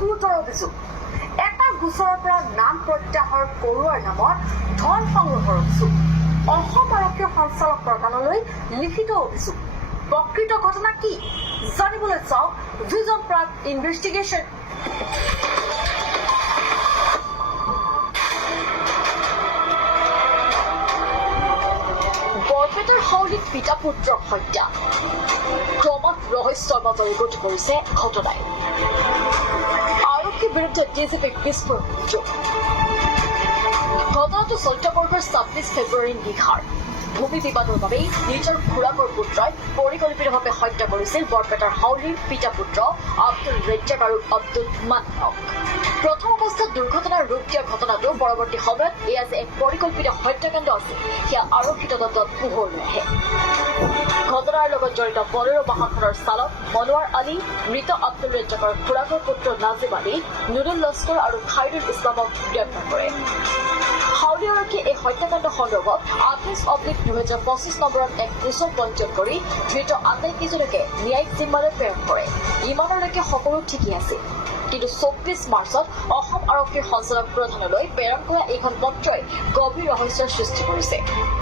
গুৰুতৰ অভিযোগ এটা গোচৰৰ পৰা নাম প্ৰত্যাহাৰ কৰোৱাৰ নামত ধন সংগ্ৰহৰ অভিযোগ অসম আৰক্ষী সঞ্চালক প্ৰধানলৈ লিখিত অভিযোগ প্ৰকৃত ঘটনা কি জানিবলৈ চাওক ভিজন প্ৰাগ ইনভেষ্টিগেশ্যন বৰপেটাৰ হাউলিত পিতা পুত্ৰক হত্যা ক্ৰমত ৰহস্যৰ মাজেৰে গতি কৰিছে ঘটনাই আৰক্ষীৰ বিৰুদ্ধে ডিজিপিক বিস্ফোৰণ অভিযোগ ঘটনাটো চলিত বৰ্ষৰ ২৬ ফেব্ৰুৱাৰী নিশাৰ ভূমি বিবাদৰ বাবেই নিজৰ খুৰাকৰ পুত্ৰই পৰিকল্পিতভাৱে হত্যা কৰিছিল বৰপেটাৰ হাউলিৰ পিতা পুত্ৰ আব্দুল ৰেজ্জাক আৰু আব্দুল মান্নানক প্ৰথম অৱস্থাত দুৰ্ঘটনাৰ ৰূপ দিয়া ঘটনাটো পৰৱৰ্তী সময়ত এয়া যে এক পৰিকল্পিত হত্যাকাণ্ড আছিল সেয়া আৰক্ষী তদন্তত পোহৰলৈ আহে ঘটনাৰ লগত জড়িত বলেৰো বাহনখনৰ চালক মনোৱাৰ আলী মৃত আব্দুল ৰেজ্জাকৰ খুৰাকৰ পুত্ৰ নাজিম আলী নুৰুল লস্কৰ আৰু খাইৰুল ইছলামক গ্ৰেপ্তাৰ কৰে হাউলি আৰক্ষীয়ে এই হত্যাকাণ্ড সন্দৰ্ভত ২৮/২০২৫ নম্বৰত এক গোচৰ পঞ্জীয়ন কৰি ধৃত আটাইকেইজনকে ন্যায়িক জিম্মালৈ প্ৰেৰণ কৰে ইমানলৈকে সকলো ঠিকেই আছিল কিন্তু ২৪ মাৰ্চত অসম আৰক্ষীৰ সঞ্চালক প্ৰধানলৈ প্ৰেৰণ কৰা এইখন পত্ৰই গভীৰ ৰহস্যৰ সৃষ্টি কৰিছে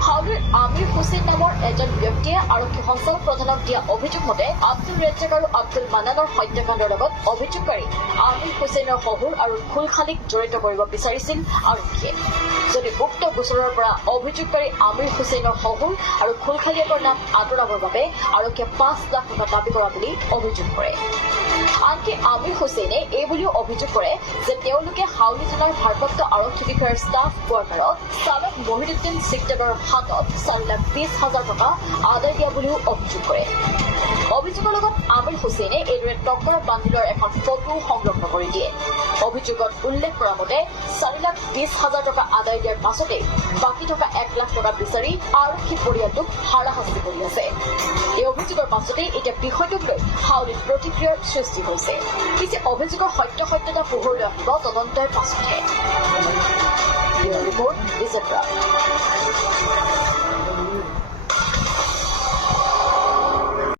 হাউলিৰ আমিৰ হুছেইন নামৰ এজন ব্যক্তিয়ে আৰক্ষী সঞ্চালক প্ৰধানক দিয়া অভিযোগ মতে আব্দুল ৰেজ্জাক আৰু আব্দুল মান্নানৰ হত্যাকাণ্ডৰ লগত অভিযোগকাৰী আমিৰ হুছেইনৰ শহুৰ আৰু খুলখালীক জড়িত কৰিব বিচাৰিছিল আৰক্ষীয়ে যদি উক্ত গোচৰৰ পৰা অভিযোগকাৰী আমিৰ হুছেইনৰ শহুৰ আৰু খুলখালীকৰ নাম আঁতৰাবৰ বাবে আৰক্ষীয়ে ৫ লাখ টকা দাবী কৰা বুলি অভিযোগ কৰে আনকি আমিৰ হুছেইনে এই বুলিও অভিযোগ কৰে যে তেওঁলোকে হাউলি জিলাৰ ভাৰপ্ৰাপ্ত আৰক্ষী বিষয়াৰ ষ্টাফ কোৱাৰ্টাৰত চালক মহিউদ্দিন সিকদাৰৰ হাতত ৪,২০,০০০ টকা আদায় দিয়া বুলিও অভিযোগ কৰে অভিযোগৰ লগত আমিৰ হুছেইনে এইদৰে টকাৰ বান্দিলৰ এখন ফটো সংলগ্ন কৰি দিয়ে অভিযোগত উল্লেখ কৰা মতে ৪,২০,০০০ টকা আদায় দিয়াৰ পাছতে বাকী থকা ১ লাখ টকা বিচাৰি আৰক্ষী পৰিয়ালটোক হাৰাশাস্তি কৰি আছে এই অভিযোগৰ পাছতে এতিয়া বিষয়টোক লৈ হাউলিত প্ৰতিক্ৰিয়াৰ সৃষ্টি হৈছে পিছে অভিযোগৰ সত্যতা পোহৰলৈ আহিব তদন্তৰ পাছতহে ৰিপৰ্ট